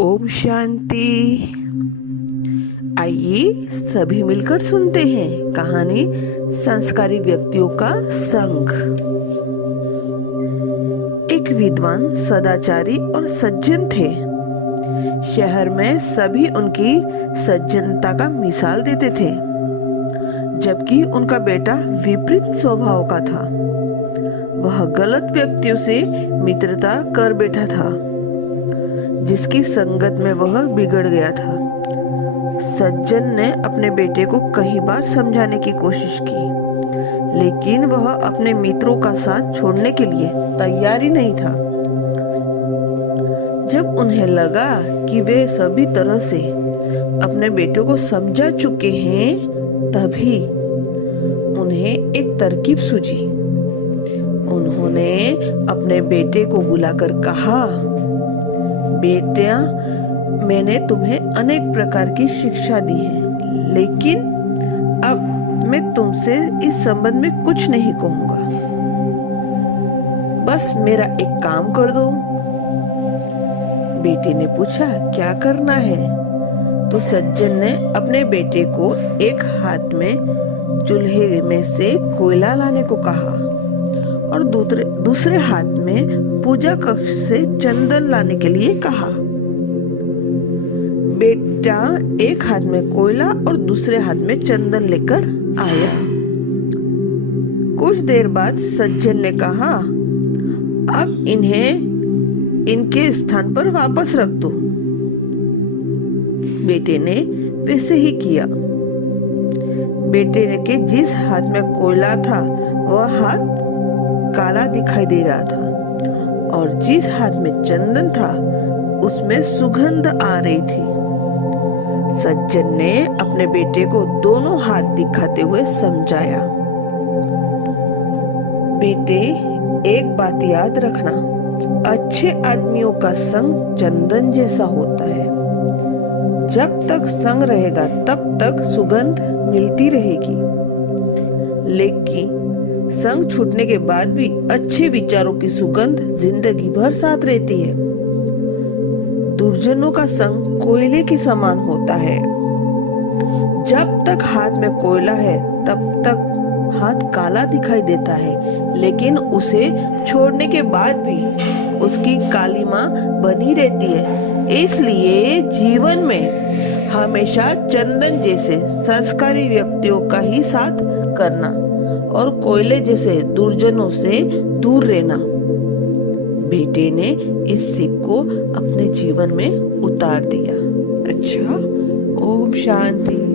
ओम शांति। आइए सभी मिलकर सुनते हैं कहानी संस्कारी व्यक्तियों का संग। एक विद्वान, सदाचारी और सज्जन थे। शहर में सभी उनकी सज्जनता का मिसाल देते थे, जबकि उनका बेटा विपरीत स्वभाव का था। वह गलत व्यक्तियों से मित्रता कर बैठा था, जिसकी संगत में वह बिगड़ गया था। सज्जन ने अपने बेटे को कई बार समझाने की कोशिश की, लेकिन वह अपने मित्रों का साथ छोड़ने के लिए तैयार ही नहीं था। जब उन्हें लगा कि वे सभी तरह से अपने बेटे को समझा चुके हैं, तभी उन्हें एक तरकीब सूझी। उन्होंने अपने बेटे को बुलाकर कहा, बेटा, मैंने तुम्हें अनेक प्रकार की शिक्षा दी है, लेकिन अब मैं तुमसे इस संबंध में कुछ नहीं कहूंगा। बस मेरा एक काम कर दो। बेटे ने पूछा, क्या करना है? तो सज्जन ने अपने बेटे को एक हाथ में चूल्हे में से कोयला लाने को कहा और दूसरे हाथ में पूजा कक्ष से चंदन लाने के लिए कहा। बेटा एक हाथ में कोयला और दूसरे हाथ में चंदन लेकर आया। कुछ देर बाद सज्जन ने कहा, अब इन्हें इनके स्थान पर वापस रख दो। बेटे ने वैसे ही किया। बेटे के जिस हाथ में कोयला था, वह हाथ काला दिखाई दे रहा था, और जिस हाथ में चंदन था, उसमें सुगंध आ रही थी। सज्जन ने अपने बेटे को दोनों हाथ दिखाते हुए समझाया, बेटे, एक बात याद रखना, अच्छे आदमियों का संग चंदन जैसा होता है। जब तक संग रहेगा तब तक सुगंध मिलती रहेगी, लेकिन संग छूटने के बाद भी अच्छे विचारों की सुगंध जिंदगी भर साथ रहती है। दुर्जनों का संग कोयले के समान होता है। जब तक हाथ में कोयला है तब तक हाथ काला दिखाई देता है, लेकिन उसे छोड़ने के बाद भी उसकी कालिमा बनी रहती है। इसलिए जीवन में हमेशा चंदन जैसे संस्कारी व्यक्तियों का ही साथ करना और कोयले जैसे दुर्जनों से दूर रहना। बेटे ने इस सीख को अपने जीवन में उतार दिया। अच्छा, ओम शांति।